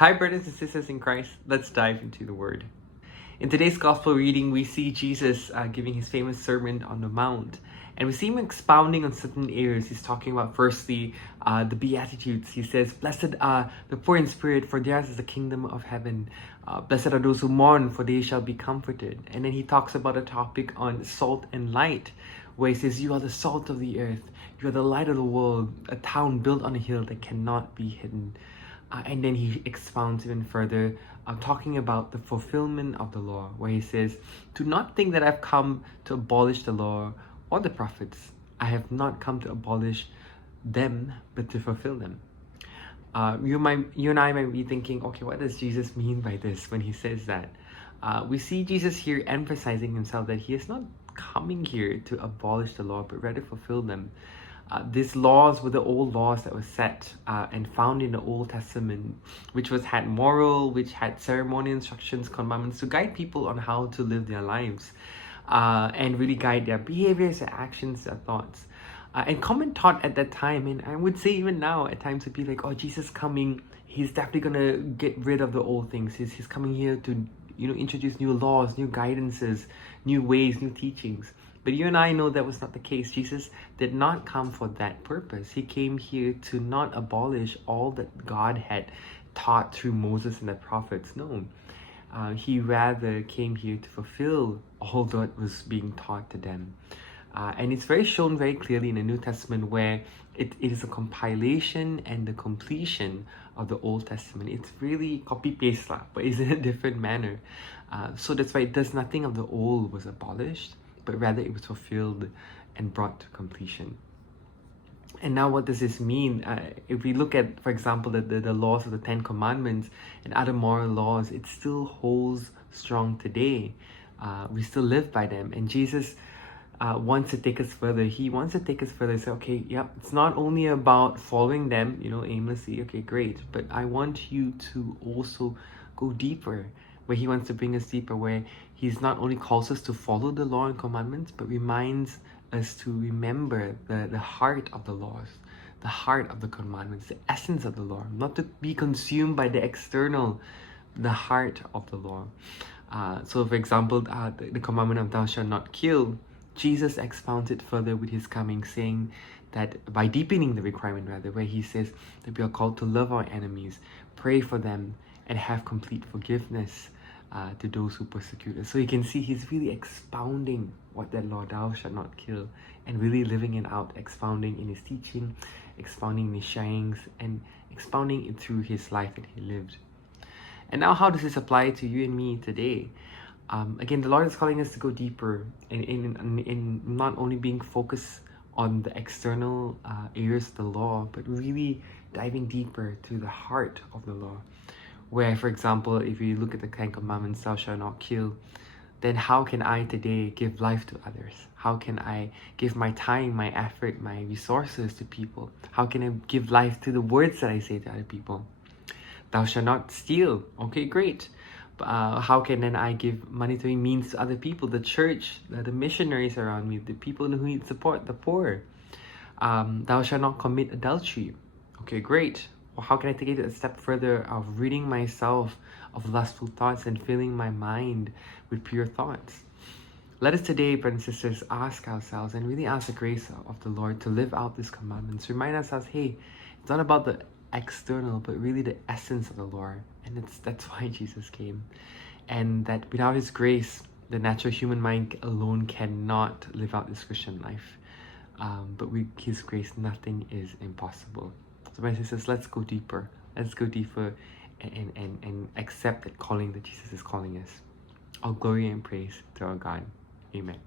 Hi, brothers and sisters in Christ. Let's dive into the Word. In today's Gospel reading, we see Jesus giving his famous Sermon on the Mount. And we see him expounding on certain areas. He's talking about, firstly, the Beatitudes. He says, "Blessed are the poor in spirit, for theirs is the kingdom of heaven. Blessed are those who mourn, for they shall be comforted." And then he talks about a topic on salt and light, where he says, "You are the salt of the earth. You are the light of the world, a town built on a hill that cannot be hidden." And then he expounds even further, talking about the fulfillment of the law, where he says, "Do not think that I've come to abolish the law or the prophets. I have not come to abolish them, but to fulfill them." You and I might be thinking, okay, what does Jesus mean by this when he says that? We see Jesus here emphasizing himself that he is not coming here to abolish the law, but rather fulfill them. These laws were the old laws that were set and found in the Old Testament, which had moral, which had ceremonial instructions, commandments to guide people on how to live their lives and really guide their behaviors, their actions, their thoughts. And common thought at that time, and I would say even now at times, would be like, oh, Jesus coming, he's definitely gonna get rid of the old things. He's coming here to introduce new laws, new guidances, new ways, new teachings. But you and I know that was not the case. Jesus did not come for that purpose. He came here to not abolish all that God had taught through Moses and the prophets. No, he rather came here to fulfill all that was being taught to them. And it's shown very clearly in the New Testament, where it is a compilation and the completion of the Old Testament. It's really copy-paste, but it's in a different manner. So that's why it does nothing of the old was abolished, but rather it was fulfilled and brought to completion. And now what does this mean? If we look at, for example, the laws of the Ten Commandments and other moral laws, it still holds strong today. We still live by them. And Jesus wants to take us further. He wants to take us further and say, okay, it's not only about following them, aimlessly, okay, great, but I want you to also go deeper, where he wants to bring us deeper, where he's not only calls us to follow the law and commandments, but reminds us to remember the heart of the laws, the heart of the commandments, the essence of the law, not to be consumed by the external, the heart of the law. So for example, the commandment of thou shalt not kill, Jesus expounds it further with his coming, saying that by deepening the requirement, rather, where he says that we are called to love our enemies, pray for them, and have complete forgiveness to those who persecute us. So you can see he's really expounding what that law, thou shalt not kill, and really living it out, expounding in his teaching, expounding in his sayings, and expounding it through his life that he lived. And now, how does this apply to you and me today? Again, the Lord is calling us to go deeper in not only being focused on the external areas of the law, but really diving deeper to the heart of the law. Where, for example, if you look at the Ten Commandments, thou shalt not kill, then how can I today give life to others? How can I give my time, my effort, my resources to people? How can I give life to the words that I say to other people? Thou shalt not steal. Okay, great. How can then I give monetary means to other people, the church, the missionaries around me, the people who need support, the poor? Thou shalt not commit adultery. Okay, great. Well, how can I take it a step further of ridding myself of lustful thoughts and filling my mind with pure thoughts? Let us today, brothers and sisters, ask ourselves and really ask the grace of the Lord to live out these commandments. Remind ourselves, hey, it's not about the external, but really the essence of the Lord. And that's why Jesus came. And that without his grace, the natural human mind alone cannot live out this Christian life. But with his grace, nothing is impossible. So my sisters, let's go deeper. Let's go deeper and accept that calling that Jesus is calling us. All glory and praise to our God. Amen.